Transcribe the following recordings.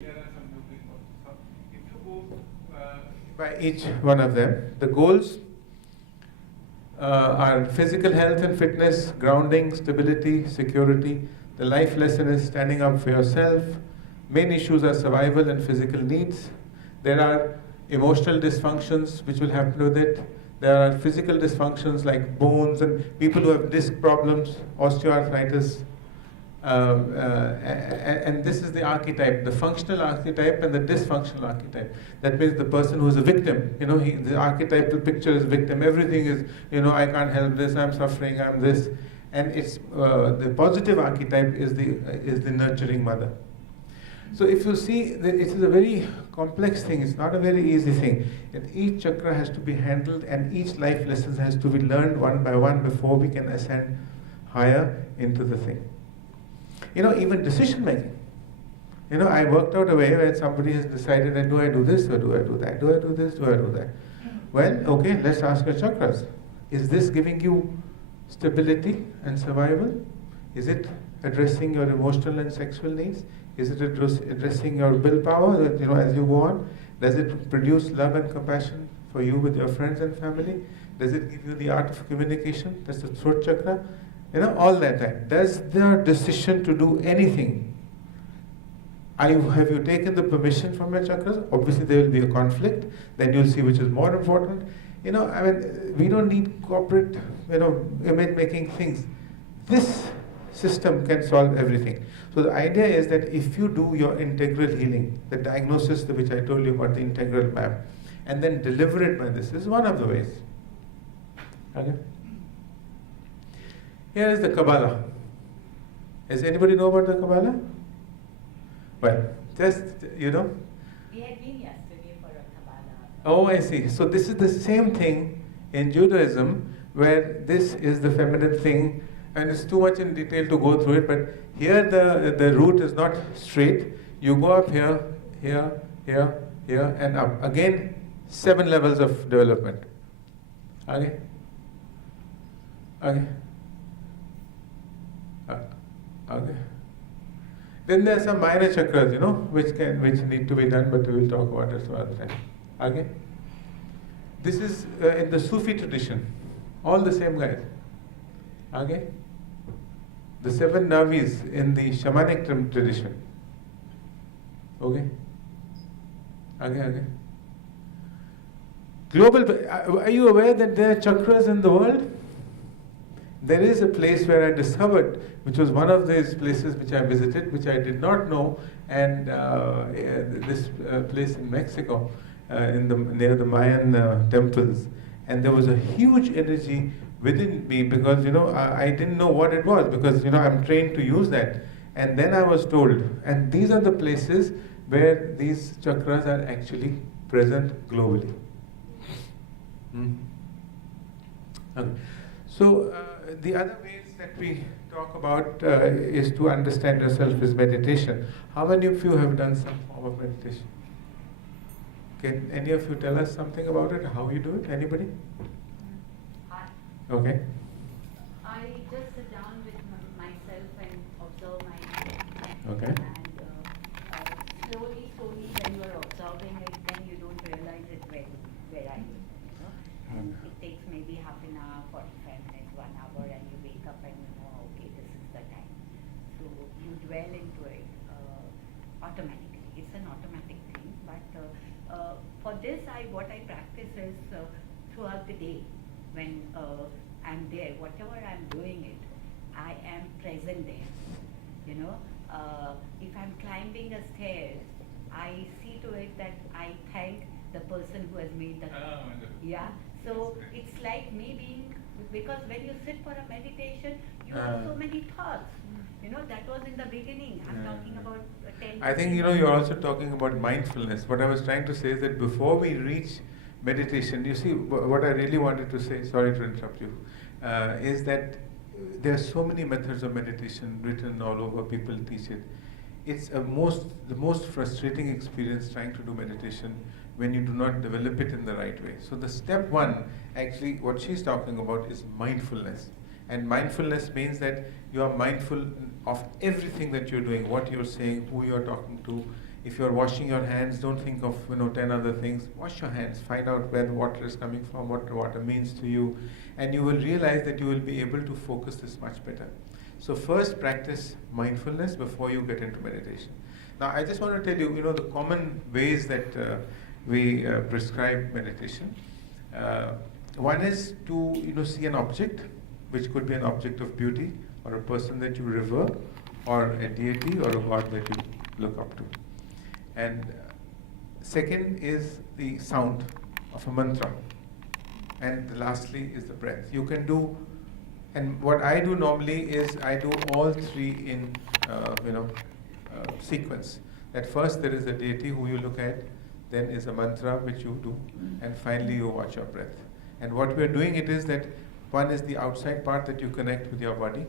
There are some new people. So if you go by each one of them, the goals are physical health and fitness, grounding, stability, security. The life lesson is standing up for yourself. Main issues are survival and physical needs. There are emotional dysfunctions which will happen with it. There are physical dysfunctions like bones and people who have disc problems, osteoarthritis. And this is the archetype, the functional archetype and the dysfunctional archetype. That means the person who is a victim, the archetypal picture is victim. Everything is, I can't help this, I'm suffering, I'm this. And it's the positive archetype is the nurturing mother. So if you see, that it is a very complex thing. It's not a very easy thing. And each chakra has to be handled, and each life lesson has to be learned one by one before we can ascend higher into the thing. Even decision making. I worked out a way where somebody has decided that do I do this or do I do that? Do I do this? Do I do that? Well, okay, let's ask your chakras. Is this giving you stability and survival? Is it addressing your emotional and sexual needs? Is it addressing your willpower that, as you go on? Does it produce love and compassion for you with your friends and family? Does it give you the art of communication? That's the throat chakra. All that time. Does the decision to do anything, have you taken the permission from your chakras? Obviously there will be a conflict. Then you'll see which is more important. We don't need corporate, image making things. This system can solve everything. So the idea is that if you do your integral healing, the diagnosis which I told you about, the integral map, and then deliver it by this is one of the ways. Okay? Here is the Kabbalah. Does anybody know about the Kabbalah? Well, just, We had been yesterday for a Kabbalah. Oh, I see. So this is the same thing in Judaism, where this is the feminine thing, and it's too much in detail to go through it, but here the route is not straight. You go up here, here, here, here, and up. Again, 7 levels of development. Okay? Okay? Okay. Then there are some minor chakras, which need to be done, but we will talk about it some other time. Okay? This is in the Sufi tradition. All the same guys. Okay? The 7 navis in the shamanic tradition. Okay? Okay. Global. Are you aware that there are chakras in the world? There is a place where I discovered, which was one of these places which I visited, which I did not know, and this place in Mexico, near the Mayan temples, and there was a huge energy within me because I didn't know what it was because I'm trained to use that, and then I was told, and these are the places where these chakras are actually present globally. Okay. So the other ways that we talk about is to understand yourself is meditation. How many of you have done some form of meditation? Can any of you tell us something about it? How you do it? Anybody? Hi. Okay. I just sit down with myself and observe my breath. Okay. And slowly, when you are observing it, then you don't realize it where I am. And it takes maybe half an hour, 45 minutes, 1 hour, and you wake up and you know, okay, this is the time. So you dwell into it automatically. It's an automatic thing. But for this, what I practice is throughout the day, when I'm there, whatever I'm doing it, I am present there. If I'm climbing a stairs, I see to it that I thank the person who has made the yeah. So it's like me being, because when you sit for a meditation, you have so many thoughts. That was in the beginning. I'm talking about 10. I think you're also talking about mindfulness. What I was trying to say is that before we reach meditation, you see what I really wanted to say. Sorry to interrupt you. Is that there are so many methods of meditation written all over. People teach it. It's the most frustrating experience trying to do meditation when you do not develop it in the right way. So the step 1, actually what she's talking about is mindfulness. And mindfulness means that you are mindful of everything that you're doing, what you're saying, who you're talking to, If you're washing your hands, don't think of 10 other things. Wash your hands. Find out where the water is coming from, what the water means to you, and you will realize that you will be able to focus this much better. So first, practice mindfulness before you get into meditation. Now, I just want to tell you, the common ways that we prescribe meditation. One is to, see an object, which could be an object of beauty, or a person that you revere, or a deity, or a god that you look up to. And second is the sound of a mantra. And lastly is the breath. You can do, and what I do normally is I do all three in, sequence. At first there is a deity who you look at, then is a mantra which you do, and finally you watch your breath. And what we are doing it is that one is the outside part that you connect with your body.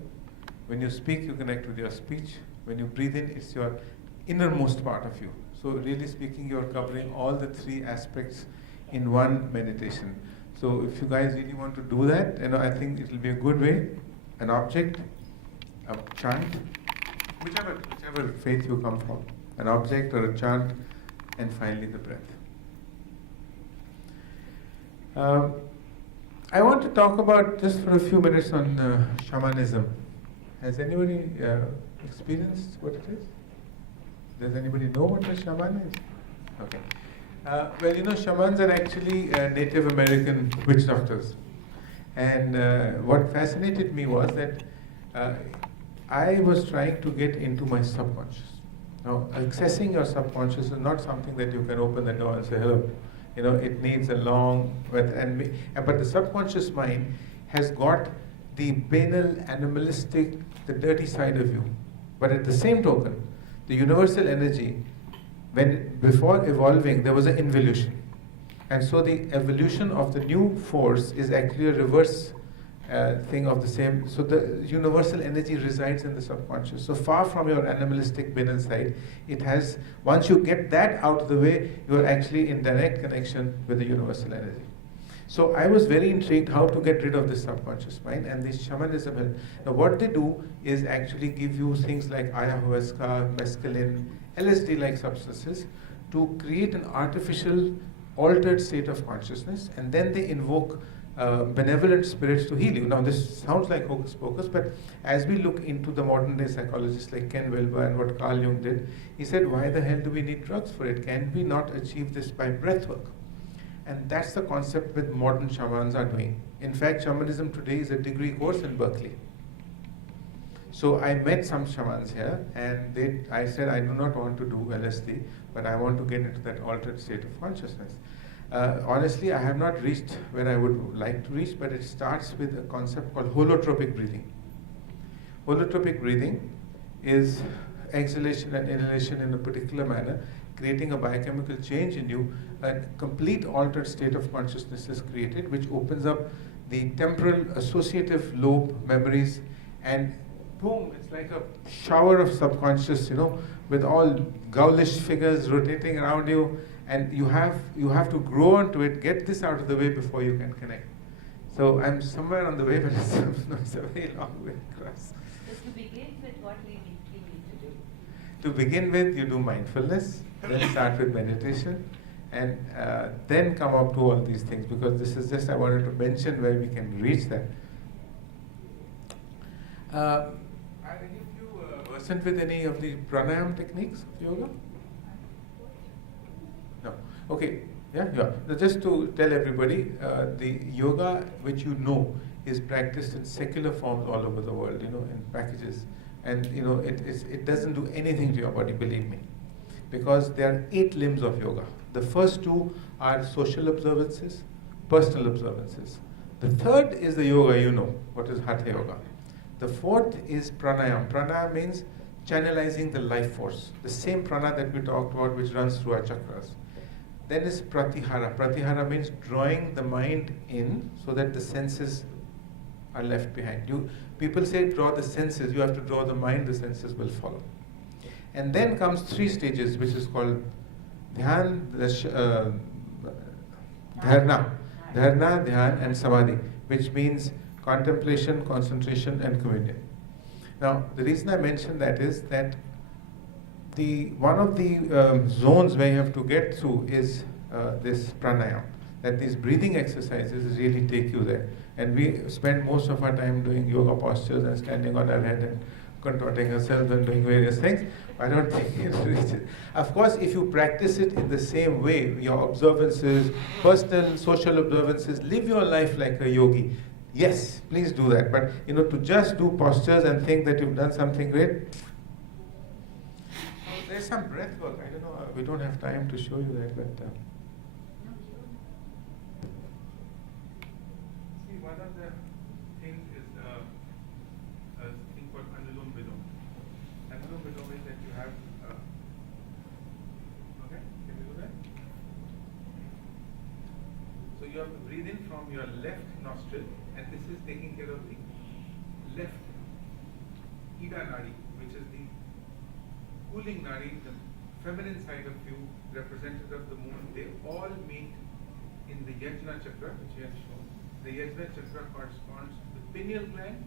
When you speak, you connect with your speech. When you breathe in, it's your innermost part of you. So really speaking, you're covering all the three aspects in one meditation. So if you guys really want to do that, I think it will be a good way. An object, a chant, whichever faith you come from, an object or a chant, and finally the breath. I want to talk about just for a few minutes on shamanism. Has anybody experienced what it is? Does anybody know what a shaman is? Okay. Well, shamans are actually Native American witch doctors. And what fascinated me was that I was trying to get into my subconscious. Now, accessing your subconscious is not something that you can open the door and say, hello. It needs a long, but the subconscious mind has got the banal, animalistic, the dirty side of you. But at the same token, the universal energy, before evolving, there was an involution. And so the evolution of the new force is actually a reverse thing of the same. So the universal energy resides in the subconscious. So far from your animalistic banal side, it has, once you get that out of the way, you are actually in direct connection with the universal energy. So I was very intrigued how to get rid of this subconscious mind, and this shamanism. Now what they do is actually give you things like ayahuasca, mescaline, LSD-like substances to create an artificial altered state of consciousness, and then they invoke benevolent spirits to heal you. Now this sounds like hocus pocus, but as we look into the modern day psychologists like Ken Wilber and what Carl Jung did, he said, why the hell do we need drugs for it? Can we not achieve this by breath work? And that's the concept that modern shamans are doing. In fact, shamanism today is a degree course in Berkeley. So I met some shamans here, and I said, I do not want to do LSD, but I want to get into that altered state of consciousness. Honestly, I have not reached where I would like to reach, but it starts with a concept called holotropic breathing. Holotropic breathing is exhalation and inhalation in a particular manner, creating a biochemical change in you. A complete altered state of consciousness is created, which opens up the temporal associative lobe memories, and boom, it's like a shower of subconscious, with all ghoulish figures rotating around you, and you have to grow onto it, get this out of the way before you can connect. So I'm somewhere on the way, but it's a very long way across. Just to begin with, what we need to do? To begin with, you do mindfulness, then start with meditation, and then come up to all these things, because this is just, I wanted to mention where we can reach that. Are any of you versant with any of the pranayama techniques of yoga? No. Okay. Yeah. Now, just to tell everybody, the yoga which is practiced in secular forms all over the world, in packages, and it doesn't do anything to your body, believe me, because there are 8 limbs of yoga. The first 2 are social observances, personal observances. The third is the yoga, what is hatha yoga. The fourth is pranayama. Pranayama means channelizing the life force, the same prana that we talked about, which runs through our chakras. Then is pratihara. Pratihara means drawing the mind in so that the senses are left behind. People say draw the senses, you have to draw the mind, the senses will follow. And then comes 3 stages, which is called dhyan, dharna, dhyan, and samadhi, which means contemplation, concentration, and communion. Now, the reason I mention that is that the one of the zones where you have to get through is this pranayama. That these breathing exercises really take you there. And we spend most of our time doing yoga postures and standing on our head and contorting ourselves and doing various things. I don't think it reaches. Of course, if you practice it in the same way, your observances, personal, social observances, live your life like a yogi. Yes, please do that. But to just do postures and think that you've done something great. There's some breath work. I don't know. We don't have time to show you that, but. See, one of the things is a thing called Anulom Vilom. Anulom Vilom is that you have. Okay, can you do that? So you have to breathe in from your left nostril, and this is taking care of the left Ida Nadi, which is the cooling Nadi, the feminine side of you, representative of the moon. They all meet in the Yajna Chakra, which we have shown. The Yajna Chakra corresponds to the pineal gland,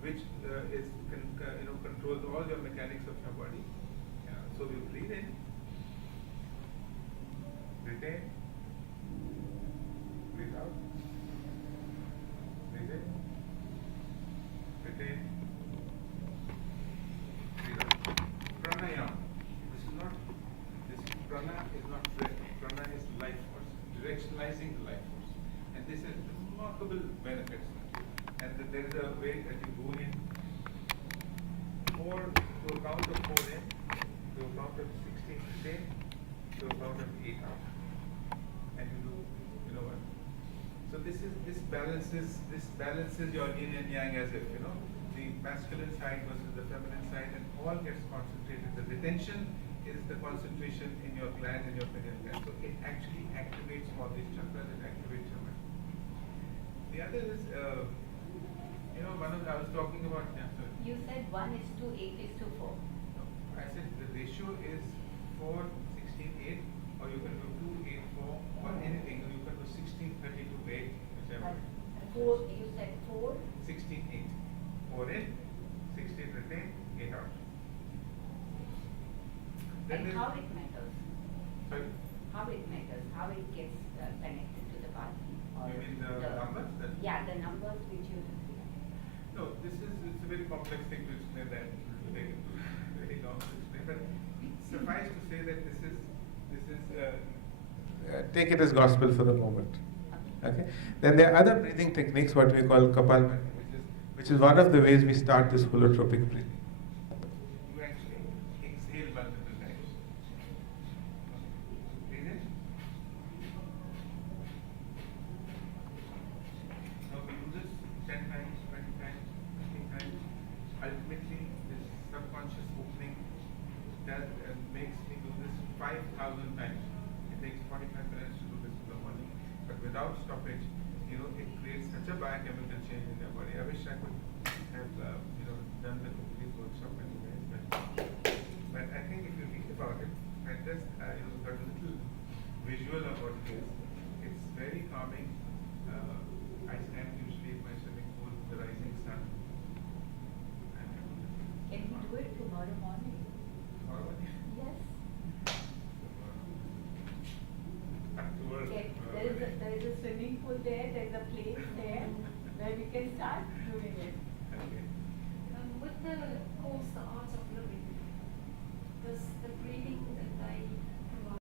which controls all your mechanics of your body. So we breathe in, retain, breathe out, breathe in, retain, breathe out. Pranayama. Prana is not breath. Prana is life force, directionalizing the life force. And this has remarkable benefits. And there is a way that you go in to a count of 4 in, to a count of 16 retain, to a count of 8 out. And you do, what? So this balances your yin and yang as if, the masculine side versus the feminine side, and all gets concentrated. The retention is the concentration in your gland and your pineal gland. So it actually activates all these chakras, it activates your mind. The other is, I was talking about. Yeah, you said 1:8:4. No, I said the ratio is 4, 16, 8, or you can do 2, 8, 4, or anything, or you can do 16, 32, 8, whichever. 4, you said 4? 16, 8. 4 in, 16 retain, 8 out. And how it matters? Sorry? How it matters? How it gets connected to the body? Or You mean the numbers? Yeah, the numbers which you. No, it's a very complex thing to explain that. It will take very long to explain. But suffice to say that this is take it as gospel for the moment. Okay. Then there are other breathing techniques, what we call Kapalbhati, which is one of the ways we start this holotropic breathing. You actually exhale multiple times. Breathe in. Now we do this 10 times, 20 times, 15 times. Ultimately, this subconscious opening makes me do this 5,000 times. It takes 45 minutes to do this in the morning, but without stoppage, it creates such a biochemical change in your body. I wish I could have, done the complete workshop with you guys, but I think if you read about it, and just got a little visual of what it is, it's very calming.